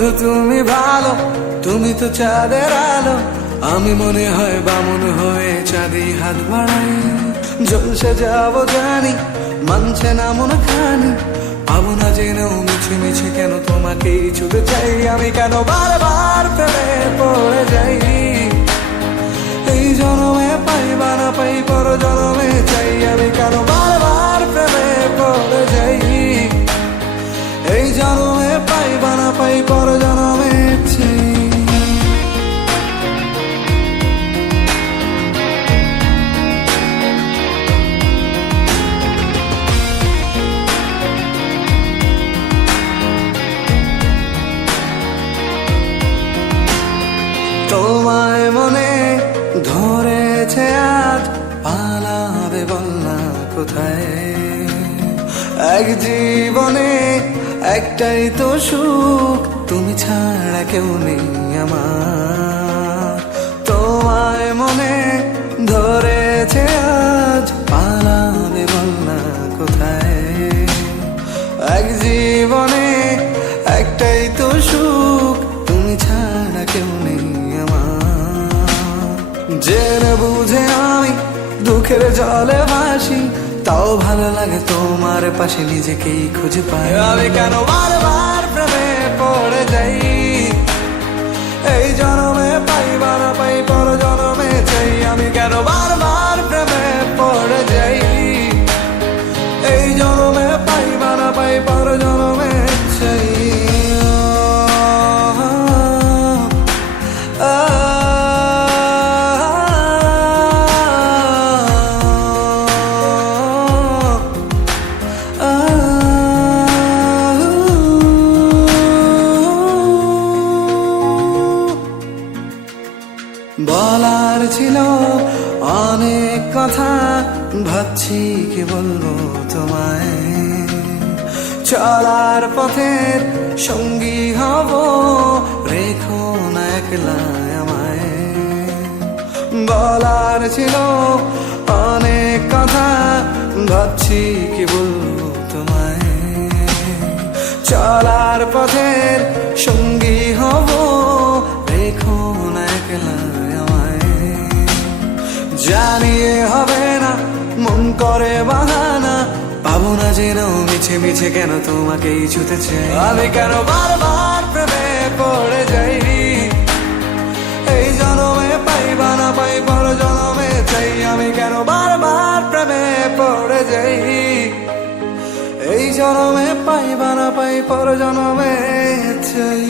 বন্ধু তুমি ভালো, তুমি তো চাঁদের আলো। আমি মনে হয় বামন হয়ে চাঁদি হাত বাড়াই। জলসে যাব জানি, মানছে না মন খানি। পাবো না জেনেও মিছে মিছে কেন তোমাকেই ছুটে চাই। আমি কেন বারবার প্রেমে পড়ে যাই। এই জনমে পাই বা না পাই, পর জনমে চাই। আমি কেন বারবার প্রেমে পড়ে যাই। এই জনমে পাই বা না পাই, পর জনমে চাই। তোমায় মনে ধরেছে আজ, পালাবে বল না কোথায়। এক জীবনে একটাই তো সুখ, তুমি ছাড়া কেউ নেই আমার। তোমায় মনে ধরেছে আজ, পালাবে বল না কোথায়। এক জীবনে একটাই তো সুখ, তুমি ছাড়া কেউ নেই আমার। জেনে বুঝে আমি দুঃখের জলে ভাসি, তাও ভালো লাগে তোমার পাশে নিজেকেই খুঁজে পাই। আমি কেন বারবার প্রেমে পড়ে যাই। এই জনমে পাই বা না পাই, পর জনমে চাই। আমি কেন বারবার প্রেমে পড়ে যাই। এই জনমে পাই বা না পাই, পর জনমে চাই। বলার ছিল অনেক কথা, ভাবছি কি বলবো তোমায়। চলার পথের সঙ্গী হব, রেখো না একলা আমায়। বলার ছিল অনেক কথা, ভাবছি কি বলবো তোমায়। চলার পথের সঙ্গী হব, রেখো না একলা আমায়। জানিয়ে হবে না, মন করে বাহানা। পাবো না জেনেও মিছে মিছে কেন তোমাকেই ছুতে চাই। আমি কেন বারবার প্রেমে পড়ে যাই। এই জনমে পাই বা না পাই, পর জনমে চাই। আমি কেন বারবার প্রেমে পড়ে যাই। এই জনমে পাই বা না পাই, পর জনমে চাই।